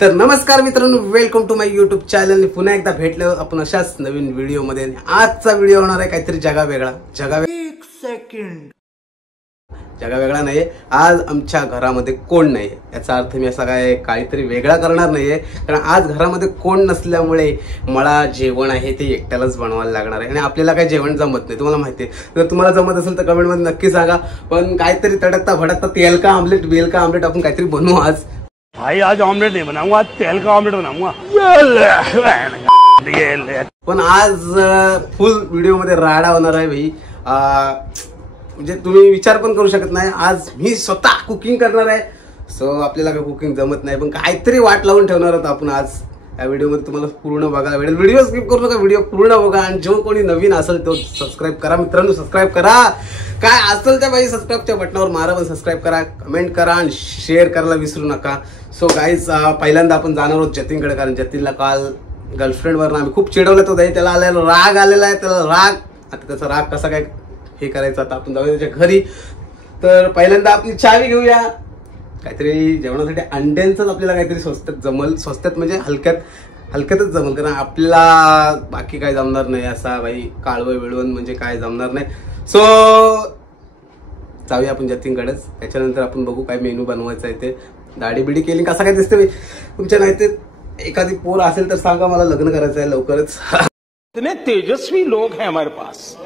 तर नमस्कार मित्रांनो, welcome to my YouTube channel. पुन्हा एकदा भेटलो आपण अशाच नवीन व्हिडिओ मध्ये. आजचा व्हिडिओ होणार आहे काहीतरी जगावेगळा. एक सेकंड, जगावेगळा नाहीये. आज आमच्या घरामध्ये कोण नाहीये याचा अर्थ मी असा काय काहीतरी वेगळा करणार नाहीये, कारण आज घरामध्ये कोण नसल्यामुळे मला जेवण आहे ते एकट्यालाच बनवायला लागणार आहे. आणि आपल्याला काही जेवण जमत नाही, तुम्हाला माहिती आहे. जर तुम्हाला जमत असेल तर कमेंट मध्ये नक्की सांगा. पण काहीतरी तडकता भडकता तेल का आमलेट बेल का आमलेट आपण काहीतरी बनवू आज. भाई आज ऑमलेट नहीं बनाऊंगा, आज तेल का ऑमलेट बनाऊंगा. पण आज फुल व्हिडिओ मध्ये राडा होणार आहे भाई. म्हणजे तुम्ही विचार पण करू शकत नाही. आज मी स्वतः कुकिंग करणार आहे. सो आपल्याला काही कुकिंग जमत नाही, पण काहीतरी वाट लावून ठेवणार आहोत आपण आज या व्हिडिओ मध्ये. तुम्हाला पूर्ण बघायला भेटेल. व्हिडिओ स्किप करू नका, व्हिडिओ पूर्ण बघा. आणि जो कोणी नवीन असेल तो सबस्क्राईब करा मित्रांनो, सबस्क्राईब करा. काय असेल त्या भाई सबस्क्राईबच्या बटनावर मारा, पण सबस्क्राईब करा, कमेंट करा आणि शेअर करायला विसरू नका. सो गाईज, पहिल्यांदा आपण जाणार आहोत जतीनकडे, कारण जतीनला काल गर्लफ्रेंडवरनं आम्ही खूप चिडवलं होतं. त्याला आलेला राग आलेला आहे, त्याला राग. आता त्याचा राग कसा काय हे करायचं, आता आपण जाऊया त्याच्या घरी. तर पहिल्यांदा आपली चावी घेऊया. काहीतरी जेवणासाठी अंड्यांचंच आपल्याला काहीतरी स्वस्तात जमल. स्वस्तात म्हणजे हलक्यातच जमल, कारण आपल्याला बाकी काय जमणार नाही. असा भाई काळवं विळवण म्हणजे काय जमणार नाही. सो जाऊया आपण जतीनकडेच. त्याच्यानंतर आपण बघू काय मेनू बनवायचा आहे ते. दाढी बिडी केली कसं काय दिसते तुमच्या. नाही ते एखादी पोर असेल तर सांगा, मला लग्न करायचं आहे लवकरच. कितने तेजस्वी लोग हैं हमारे पास,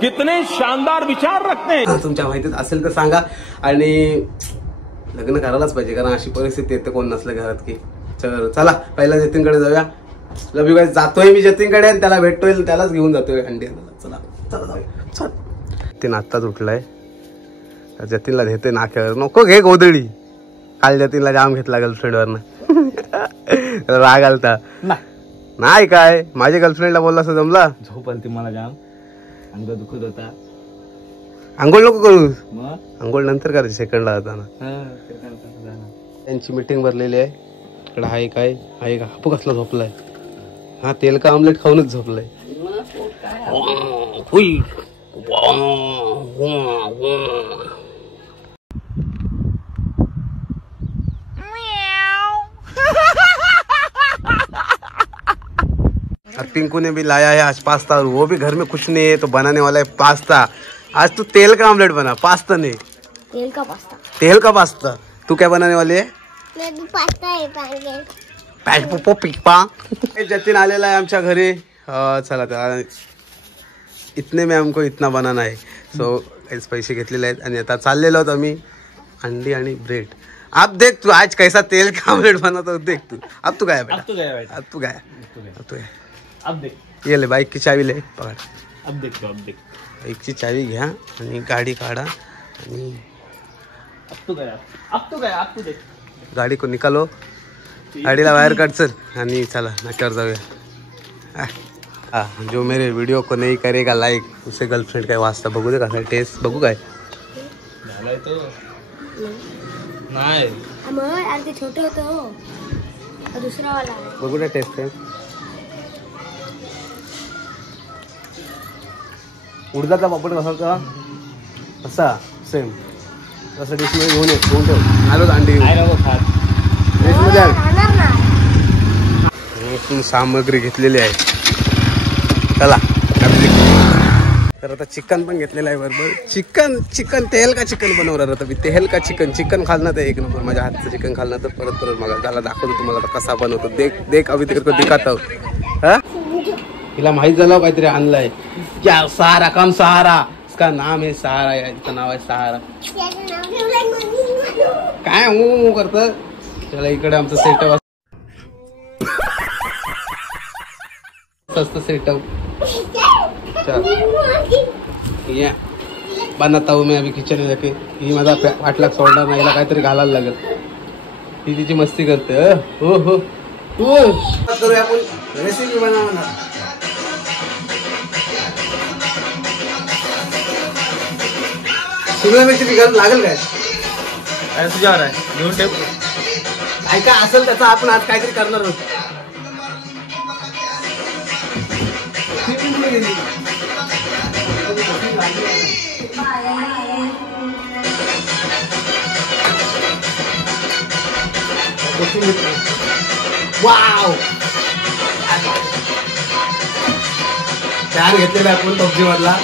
कितने शानदार विचार रखते हैं. तुमच्या माहितीत असेल तर सांगा. आणि लग्न करायलाच पाहिजे, कारण अशी परिस्थिती येते कोण नसलं घरात की. चला पहिला जतीनकडे जाऊया. लव यू गाईज. जातोय मी जतीनकडे, त्याला भेटतोय, त्यालाच घेऊन जातोय अंडी. चला चला जाऊया. चल. जतीन आत्ताच उठलाय. जतीनला घेते नाक्यावर. नको घे गोदडी. काल जतीनला जाम घेतला गर्लफ्रेंडवरनं. राग आलता नाही काय. माझ्या गर्लफ्रेंडला बोलला असं जमला. झोप आलती मला जाम, अंग दुखत होता. आंघोळ नको करू, आंघोळ नंतर करायची सेकंडला जाताना. त्यांची मीटिंग भरलेली आहे. इकडे हाय काय आहे का. हापू कसला झोपलाय. हा तेल का आमलेट खाऊनच झोपलाय. पिंकू ने भी लाया है आज पास्ता, और वो भी घर में कुछ नहीं है तो बनाने वाला है पास्ता. आज तू तेल का ऑमलेट बना, पास्ता नहीं. तेल का पास्ता. तेल का पास्ता. तू क्या बनाने वाली है. मैं भी पास्ता है पैंट पिप्पा. जतीन आलेला आहे आमच्या घरी. चला इतने में हमको इतना बनाना है. सो पैसे घेतलेले आहेत आणि आता चाललेलो आहोत आम्ही. अंडी आणि ब्रेड. अब देख तू आज कैसा तेल का ऑमलेट बनाता हो. देख तू. अब तू गया बेटा. अब तू गया. अब देख, ये ले बाईक की चावी ले पकड. अब देख. बाईकची चावी घ्या आणि गाडी काढा आणि अब तो गया. देख, गाडी को निकालो. गाडीला बाहेर काढ चल आणि चला नाक्यावर जाऊया. जो मेरे वीडियो को नहीं करेगा लाइक, उसे गर्लफ्रेंड काय वाजता बघू दे. कसा टेस्ट बघू काय झालाय तो. नाही ते छोटे होतो, दुसरा वाला बघू दे टेस्ट काय. उडदाचा पापड कसा असा सेम तसं डिश मध्ये घेऊन ठेव. आलो अंडी मध्ये एकूण सामग्री घेतलेली आहे. चला तर आता चिकन पण घेतलेलं आहे बरोबर. चिकन तेल का चिकन बनवणार आता मी. तेल का चिकन खालना तर एक नंबर. माझ्या हातचं चिकन खालना तर परत मग त्याला दाखवतो तुम्हाला कसं बनवतो. देख अभी तक दिखाता हूं. हा तिला माहित झालं काहीतरी आणलंय. क्या सहारा कम सहारा, इसका नाम है सहारा. याचं नाव आहे सहारा. काय हूं करत. चला इकडे आमचं सेटअप असतं. सेटअप या बनवता हूं मी अभी किचन में जाके. ही माझा 8 लाख सोडणार नाही. हिला काहीतरी घालायला लागेल. ही तिची मस्ती करते. हो हो करूया आपण रेसिपी बनवणार. शिमला मिरची लागेल काय तुझ्यावर आहे. घेऊन ठेव. काय काय असेल त्याचा आपण आज काहीतरी करणार आहोत. कोथिंबीर वाव फॅन घेतलेला आपण पबजी मधला.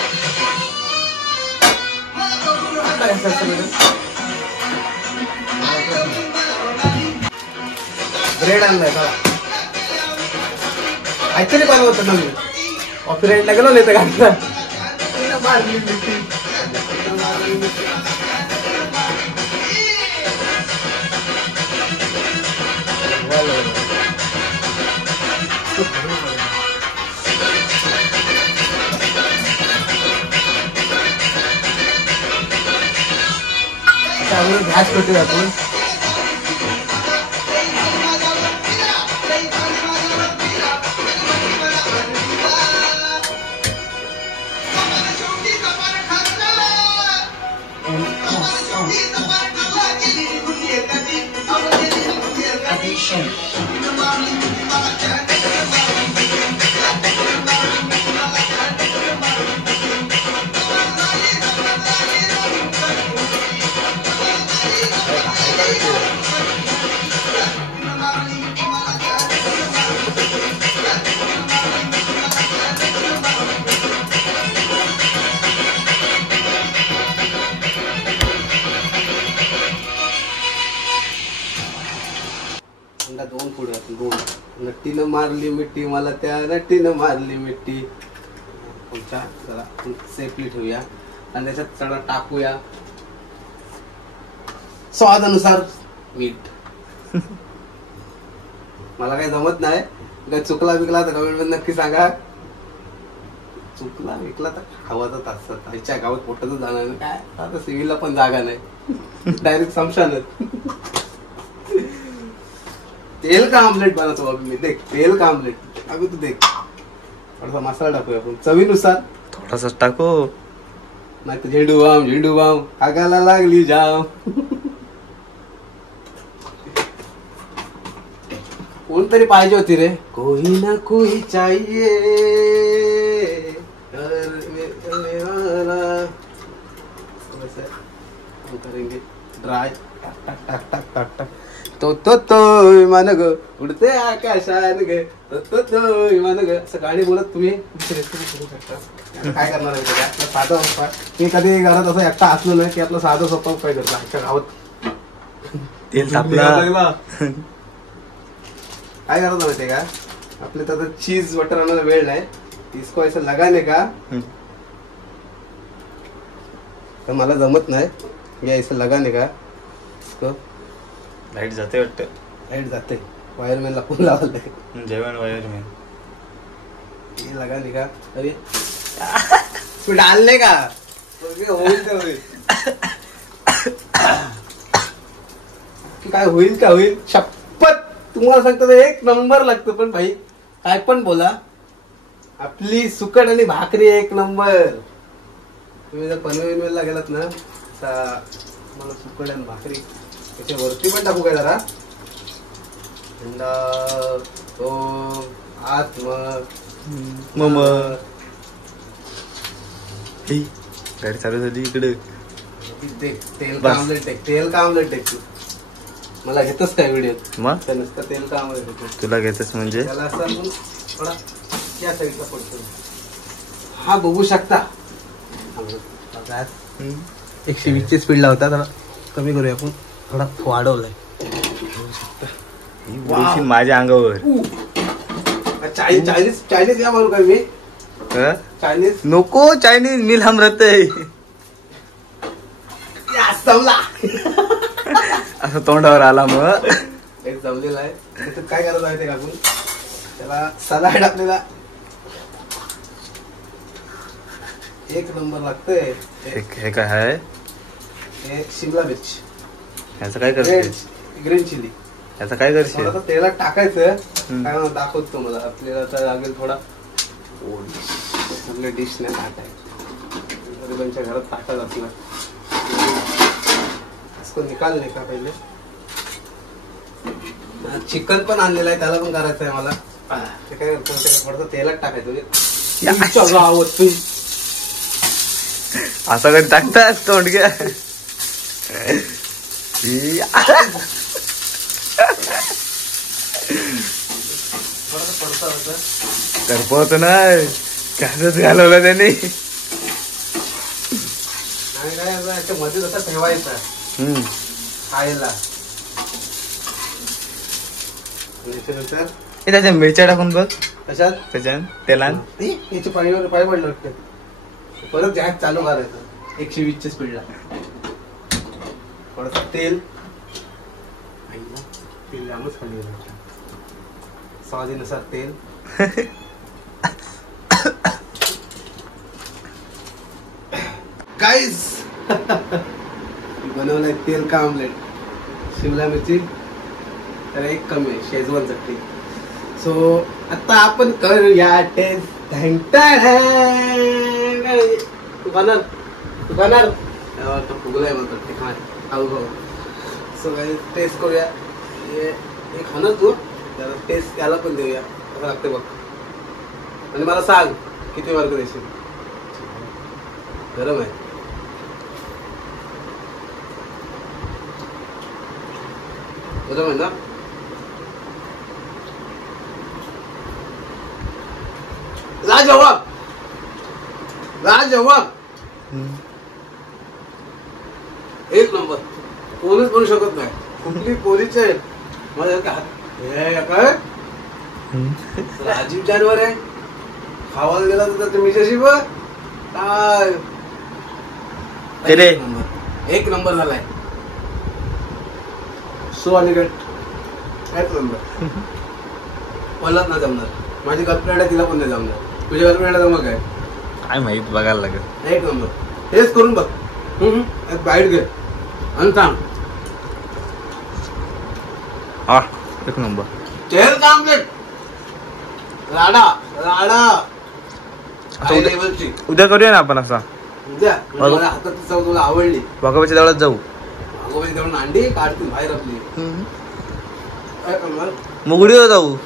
ब्रेड आणलाय चला काहीतरी बनवत ना मी कॉपीराईटला गेलो नाही तर घातला. घास करतोय आपण. दोन पुढे दोन. नट्टीनं मारली मिट्टी मला त्या नट्टीनं मारली मिट्टी. तुमच्या जरा सेफली ठेवूया आणि त्याच्यात सगळं टाकूया स्वादानुसार मीठ. मला काही जमत नाही, काही चुकला विकला तर कमेंट मध्ये नक्की सांगा. चुकला विकला तर खावाच असतात आईच्या गावात पोटातच जाणार नाही काय. आता सिव्हिलला पण जागा नाही, डायरेक्ट समशानच. तेल का आमलेट बनवतो बाबी मी. देख तेल का आमलेट अभी तू देख. थोडासा मसाला टाकूया आपण चवीनुसार. थोडासा टाकू नाही तर झेंडू बाम आगाला लागली जाम. कोणतरी पाहिजे होती रे. कोई ना कोई चाहिए करेंगे ड्राय. टाक टाक टाक टाक टाक टाक. तो विमान ग उडते आकाशान ग तो विमान ग असं गाणी बोलत तुम्ही रेसिपी करू शकता. काय करणार आहे आपला साधा सोपा. मी कधी घरात असं एकटा असलो नाही की आपला साधा सोपा उपाय करतो. आजच्या गावात तेल तापला. काय करत माहितीये का आपले तर चीज बटर आणायला वेळ नाही. इसको ऐसा लगाने का तर मला जमत नाही. या ऐसा लगाने का इसको लाईट जाते वाटतं. लाईट जाते. वायरमॅनला फोन लावलाय. जेवण वायरमॅन ये लगाने का. अरे तू डालने का होईल तर होईल. काय होईल का होईल. शपथ तुम्हाला सांगतो एक नंबर लागतो. पण भाई काय पण बोला आपली सुकट आणि भाकरी एक नंबर. तुम्ही जर पनवेलला गेलात ना तर मला सुकट आणि भाकरी त्याच्या वरती पण टाकू काय जरा थंडा तो आत्म मम. गाडी चालू झाली इकडे. तेल का आमलेट टेक. तेल का आमलेट टेक. तू मला घेतच काय व्हिडिओ मग नुसतं तेल का आमलेट टेक. तुला घेतच म्हणजे त्याला असं थोडा या साईडला पडतो. हा बघू शकता 120ची स्पीडला होता. थोडा कमी करूया आपण. थोडा वाढवलाय. माझ्या अंगावर. चायनीज या मारू काय मी. चायनीज नको. चायनीज मिल हम रहते. असं तोंडावर आला मग. एक जमलेला आहे. त्याच्यात काय करायचं आहे ते आपण त्याला सलाड आपल्याला एक नंबर लागतंय. हे काय आहे. हे शिमला मिर्च. याचं काय करते. Green chilli. याचं काय करशील. थोडं तेलात टाकायचं. काय दाखवतो तुम्हाला. आपल्याला तर लागेल थोडा आपल्या डिश नाही ताट आहे. गरिबांच्या घरात ताटात आपला इसको निकालने का पहिले. चिकन पण आणलेलं आहे त्याला पण करायचं आहे मला. ते काय करतो थोडंसं तेलात टाकायचं. गावात असं कधी टाकतात तोंड घ्या. कसं होतं करपवत नाही कसंच घालवलं त्याने. आणि काय याच्या मध्ये जसं ठेवायचा खायला. त्याच्यानंतर हे त्याच्या मिरच्या टाकून बघ कशात त्याच्यात तेलान. याच्या पाणीवर पाय पडलं वाटतं. परत गॅस चालू करायचं 120च्या स्पीडला. थोडस तेल तेल जामच खाली स्वादिनुसार तेल. गाईज बनवलंय तेल का आमलेट. शिमला मिरची तर एक कमी आहे शेजवान चटणी. सो आता आपण करूया टेस्ट. तू खाणार फुगलाय म्हणतो ते खाऊ खाऊ. सो टेस्ट करूया. हे खाणार तू त्याला टेस्ट त्याला पण देऊया कसं लागते बघ. आणि मला सांग किती मार्क देशील. गरम आहे. गरम आहे ना. लाजवाब एक नंबर. कोणीच बनू शकत नाही. कुठली पोलीस आहे माझ्या काय राजीव जानवर आहे. खावायला गेला तर तुम्ही जशी बघ काय एक नंबर झालाय. सो अलिगड एक नंबर. मलाच नाही जमणार. माझी गर्लफ्रेंड आहे तिला पण नाही जमणार. तुझ्या गर्लफ्रेंडला जमत काय काय माहित बघायला लागेल. एक नंबर. टेस्ट करून बघ. एक बाईट घे आणि सांग. हा एक नंबर. तेल का आमलेट राडा राडा हाय लेवलची. उद्या करूया ना आपण असा. उद्या माझ्या हाताची चव तुला आवडली. भगवाच्या देवळात जाऊ. भगवाच्या देवळात अंडी काढतील बाहेर आपली. काय करणार मुगडीवर जाऊ.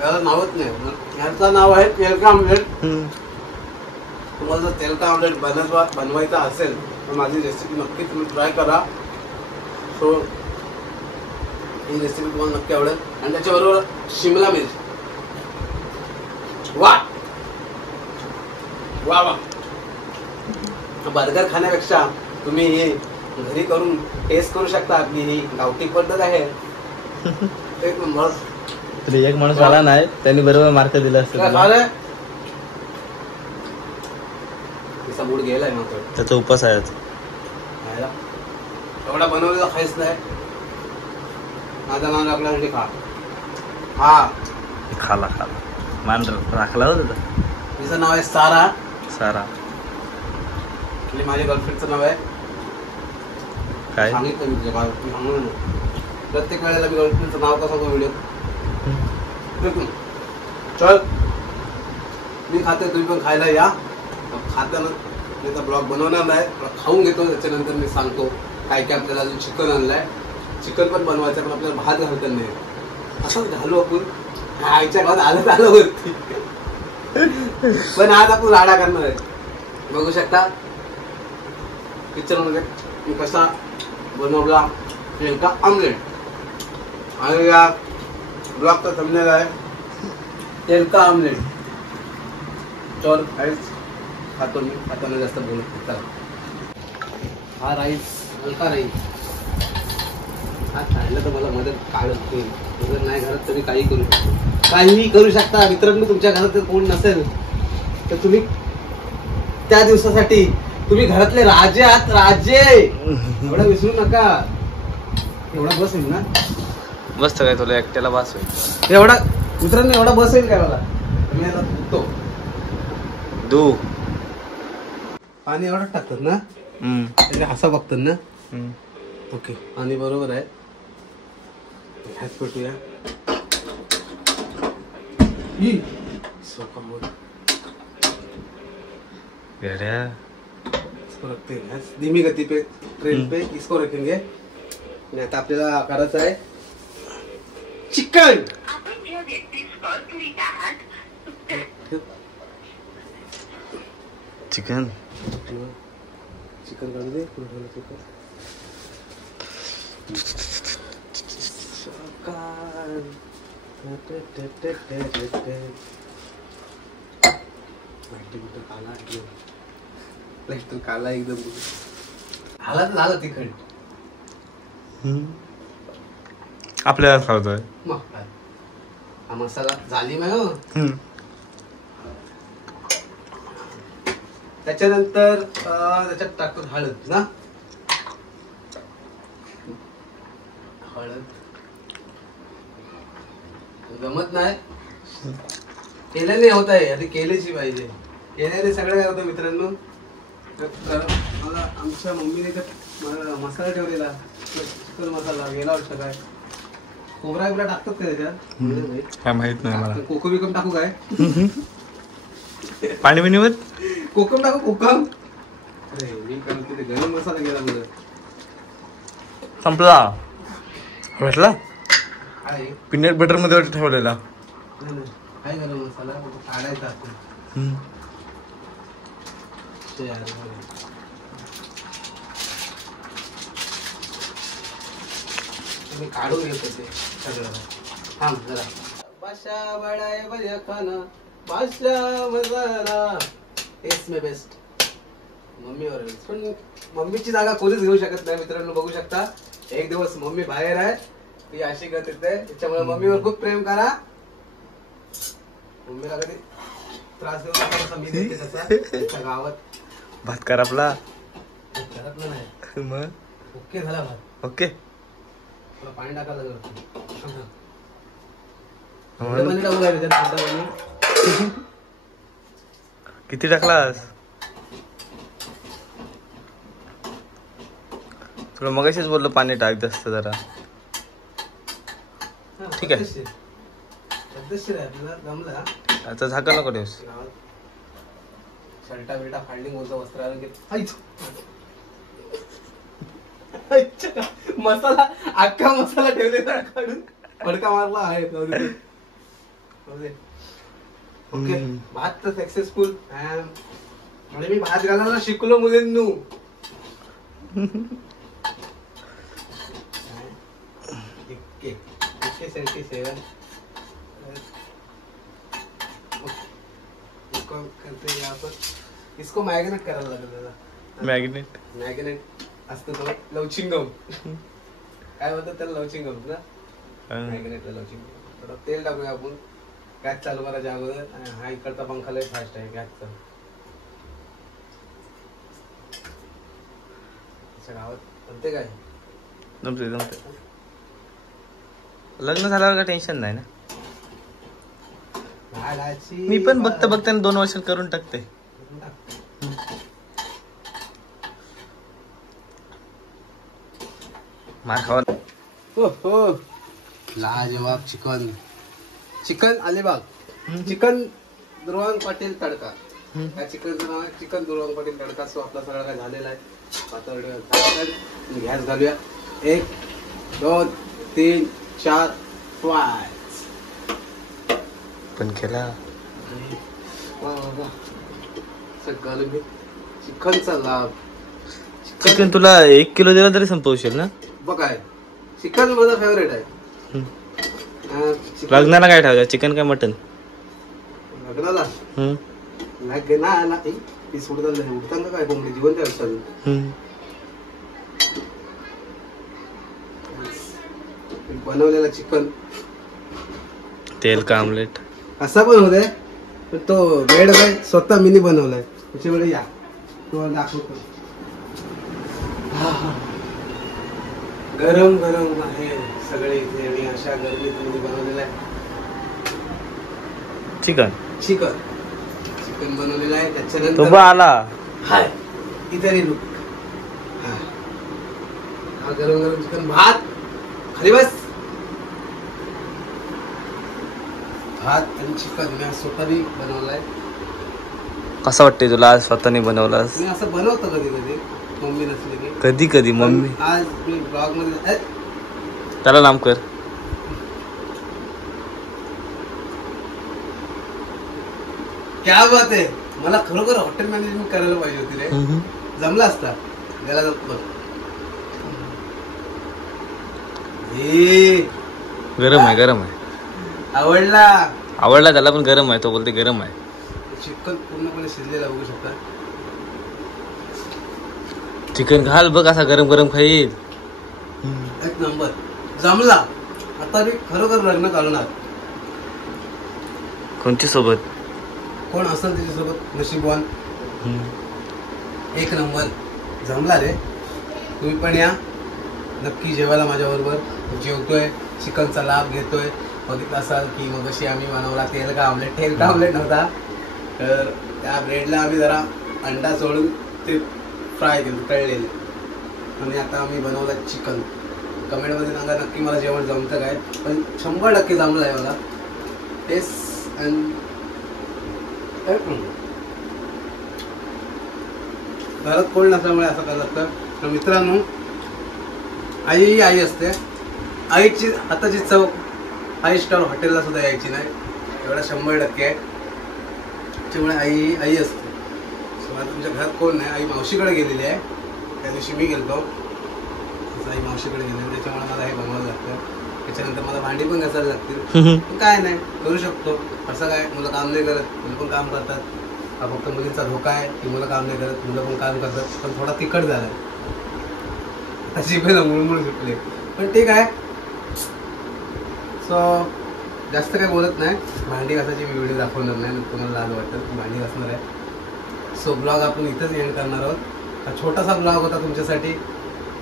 याला नावच नाही. याचं नाव आहे तेल का आमलेट. तुम्हाला जर तेल का आमलेट बनवायचा असेल तर माझी रेसिपी नक्की तुम्ही ट्राय करा. सो ही रेसिपी तुम्हाला नक्की आवडेल. आणि त्याच्याबरोबर शिमला मिरची. वा वा वा. बर्गर खाण्यापेक्षा तुम्ही हे घरी करून टेस्ट करू शकता. आपली ही गावठी पद्धत आहे. एक नंबर. तरी एक माणूस आला नाही त्यांनी बरोबर मार्क दिला असतं. तिचा मूड गेलाय मात्र. त्याचा उपास आहे एवढा बनवलेला खायच नाही. माझा नाव आपल्यासाठी खा. हा खाला मान राखला होता. तिचं नाव आहे सारा. सारा आणि माझ्या गर्लफ्रेंडचं नाव आहे काय सांगितलं मी तुझ्या सांगून. प्रत्येक वेळेला मी गर्लफ्रेंडचं नाव कसं व्हिडिओ. चल मी खाते तुम्ही पण खायला या. खाताना त्याचा ब्लॉग बनवणार नाही. खाऊन घेतो त्याच्यानंतर मी सांगतो काय काय आपल्याला अजून चिकन आणलंय. चिकन पण बनवायचं पण आपल्याला भात घालता नाही. असंच घालू आपण आईच्या गावात आलं होती. पण आज आपण राडा करणार आहे. बघू शकता पिक्चर मध्ये मी कसा बनवला तेल का आमलेट. आणि या ब्लॉगचा थंबनेल आहे तेल का आमलेट. तर खातो मी. खाताना जास्त बोलत. हा राईस हलका राईस. हा खायला तर मला मदत काढत मदत नाही घरात तरी काही करू शकतो. काहीही करू शकता मित्रांनो. तुमच्या घरात जर कोण नसेल तर तुम्ही त्या दिवसासाठी तुम्ही घरातले राजे आहात. राजे एवढा विसरू नका. एवढा बस येईल ना. मस्त काय तुला एकट्याला बस होईल. एवढा मित्रांनो एवढा बस येईल काय मला. मी आता फुटतो. दू पाणी एवढं टाकतात ना. असं बघतात ना. ओके आणि बरोबर आहे. गॅस पेटूया. इसको रखते हैं गैस धीमी गति पे. ट्रेन पे इसको रखेंगे. आणि आता आपल्याला करायचं आहे चिकन. चिकन चिकन काढू दे. चिकन काला एकदम आला तर झालं तिखट. आपल्याला खावतोय मग काय हा मसाला झाली मग हो. त्याच्यानंतर त्याच्यात टाकतो हळद ना. हळद जमत नाही केल्याने होत आहे आधी केल्याची पाहिजे. केल्याने सगळं काय होतं मित्रांनो. मला आमच्या मम्मीने तर मसाला ठेवलेला चिकन मसाला गेला वाटतं काय खोबरा बिबरा टाकतात का त्याच्यात काय माहित नाही मला. कोकम बिकम टाकू काय पाणी बिणीवर कोकम टाकू कोकम. अरे मी काय म्हणते ते गरम मसाला गेला मुलं संपला भेटला आहे पीनट बटर मध्ये ठेवलेला. काय गरम मसाला काढायचा मी काढून घेतो ते सगळं. थांब जरा बादशाह बडाय बढिया खाना बादशाह मसाला टेस्ट मे बेस्ट. मम्मीवर पण मम्मीची जागा कोणीच घेऊ शकत नाही मित्रांनो. बघू शकता एक दिवस मम्मी बाहेर आहे ती अशी करत येते त्याच्यामुळे मम्मीवर खूप प्रेम करा. मम्मीला कधी त्रास देऊ नका मी देते तसा गावात. भात कर आपला करत नाही मग ओके झाला भात. ओके थोडं पाणी टाकायला लागलं. पाणी टाकू काय त्याच्यात पाणी किती टाकलास तुला मगाशीच बोललो पाणी टाक जास्त जरा. ठीक आहे. पद्धतशीर आहे आपल्याला जमला. आता झाका नको ठेवस. शर्टा बिर्टा फाडली बोलतो वस्त्र मसाला अख्खा मसाला ठेवलेला काढून फडका मारला आहे. ओके भात तर सक्सेसफुल. आणि मी भात घालायला शिकलो मुलींनू. इसको मॅग्नेट करायला लागेल. मॅग्नेट असतं तो लवचिंगम काय म्हणतात त्याला लवचिंगम ना. मॅग्नेटला लवचिंगम. थोडं तेल टाकूया आपण गॅस चालू करायच्या अगोदर. हा इकडचा पंखा लय फास्ट आहे गॅसचा. गावात म्हणते काय जमते लग्न झाल्यावर काय टेन्शन नाही ना. मी पण बघता बघता 2 वर्षात करून टाकते. मार खावा. हो लाजवाब चिकन. चिकन अलिबाग. चिकन दुर्वांग पाटील तडका. या चिकनचं नाव आहे चिकन दुर्वांग पाटील तडका. सो आपला सगळं काय झालेला आहे. पातळ गॅस घालूया. 1 2 3 4 5 पण केला घालून घे. चिकनचा लाभ. चिकन तुला 1 किलो दिला तरी संपवशील ना. बघ आहे चिकन माझा फेवरेट आहे. लग्नाला काय ठेवायचं चिकन काय मटन. लग्नाला उडताना काय कोंबडी जिवंत असतात. बनवलेला चिकन तेल का आमलेट असा पण होत आहे. पण तो बेड काय स्वतः मिनी बनवलाय त्याच्यामुळे या तुम्हाला दाखवतो. गरम गरम आहे सगळे इथे आणि अशा गरमीत मध्ये बनवलेला आहे चिकन. चिकन चिकन बनवलेलं आहे. तो त्याच्यानंतर आला हाय इथे लुक. हा गरम गरम चिकन भात खाली बस. भात आणि चिकन मी स्वतःनी बनवलाय. कसं वाटतंय तुला आज स्वतःने बनवलास. मी असं बनवतो कधी कधी मम्मी नसली की. कधी कधी मम्मी. आज मी ब्लॉग मध्ये त्याला नाम कर. क्या बात आहे. मला खरोखर हॉटेल मॅनेजमेंट करायला पाहिजे होती रे. जमला असता त्याला. गरम आहे गरम आहे. आवडला त्याला, पण गरम आहे. तो बोलते गरम आहे. चिकन पूर्णपणे शिजलेला बघू शकता. चिकन घाल बघ, असा गरम गरम खाईल. एक नंबर जमला. आता मी खरोखर लग्न घालणार. कोणती सोबत? कोण असेल त्याच्यासोबत नशीबवान. एक नंबर जमला रे. तुम्ही पण या नक्की जेवायला माझ्याबरोबर. जेवतोय, चिकनचा लाभ घेतोय. बघितलं असाल की मग अशी आम्ही बनवला तेल का ऑमलेट नव्हता. तर त्या ब्रेडला आम्ही जरा अंडा सोडून ते फ्राय केलं, तळलेले. आणि आता आम्ही बनवलं चिकन. कमेंटमध्ये सांगा नक्की मला जेवण जमतं काय. पण 100% जमलं आहे मला. टेस्ट अँड घरात कोण नसल्यामुळे असं करायला लागतं. तर मित्रांनो, आई असते. आईची हाताची चव 5 स्टार हॉटेलला सुद्धा यायची नाही. एवढा 100% आहे. त्याच्यामुळे आई असते. सो आता तुमच्या घरात कोण नाही. आई मावशीकडे गेलेली आहे. त्या दिवशी मी गेलतो. आई मावशीकडे गेलेली, त्याच्यामुळे मला हे बनवायला लागतं. त्याच्यानंतर मला भांडी पण घासायला लागतील. पण काय नाही, करू शकतो. असं काय, मुलं काम नाही करत, मुलं पण काम करतात. हा फक्त मुलींचा धोका आहे की मुलं काम नाही करत, मुलं पण काम करतात. पण थोडा तिखट झाला. त्याची पहिला मुळमुळ सुटले. पण ठीक आहे. सो जास्त काय बोलत नाही. भांडी घासायची मी व्हिडिओ दाखवणार नाही, तुम्हाला लाज वाटतं. भांडी घासणार आहे. सो ब्लॉग आपण इथंच एंड करणार आहोत. हा छोटासा ब्लॉग होता तुमच्यासाठी.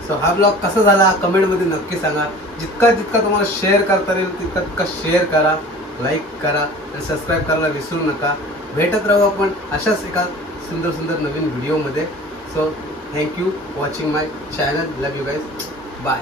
सो हा ब्लॉग कसा झाला कमेंटमध्ये नक्की सांगा. जितका तुम्हाला शेअर करता येईल तितका शेअर करा, लाईक करा आणि सबस्क्राईब करायला विसरू नका. भेटत राहू आपण अशाच एका सुंदर नवीन व्हिडिओमध्ये. So thank you watching my channel. Love you guys. Bye.